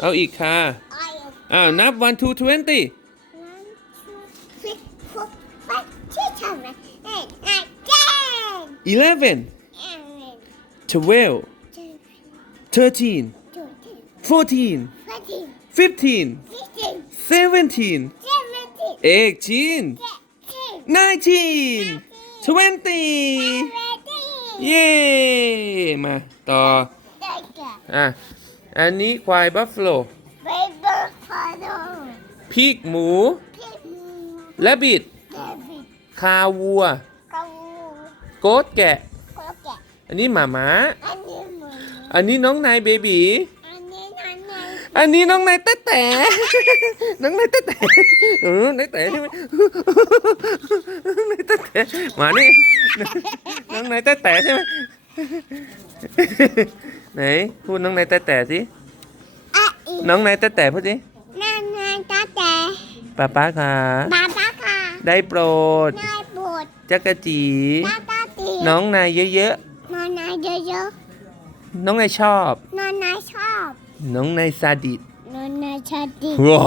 เอาอีกค่ะ I อ้าวนับ one two, twenty. eleven And twelve two, thirteen two, ten, fourteen thirteen, fifteen fifteen, seventeen seventeen, eighteen eighteen, nineteen twenty seventeen. เย้ มาต่อ There you go. อ่ะ อันนี้ควายบัฟฟาโล Baby follow. พีกหมู People, และบิด David, คาวัว go, โกดแกะ go get อันนี้หมาม้า animal. อันนี้น้องนายเบบี And then I know. อันนี้น้องนายแต๊ะแต่ น้องนายแต๊ะแต่เออนายแต่ใช่ไหมนายแต๊ะแต่มานี่น้องนายแต๊ะแต่ใช่ไหม ไหนพูดน้องนายแต๊ะแต่สิ Ah, eh. น้องนายแต๊ะแต่พูดสิ Nana, tata. ป้าป้าค่ะ Baba ka. ได้โปรด Nai bột. จักรจี Tata tiệt. น้องนายเยอะ Nana dơ ๆน้องนายชอบ Nana shop. น้องนายซาดิส Nana chati. ว้า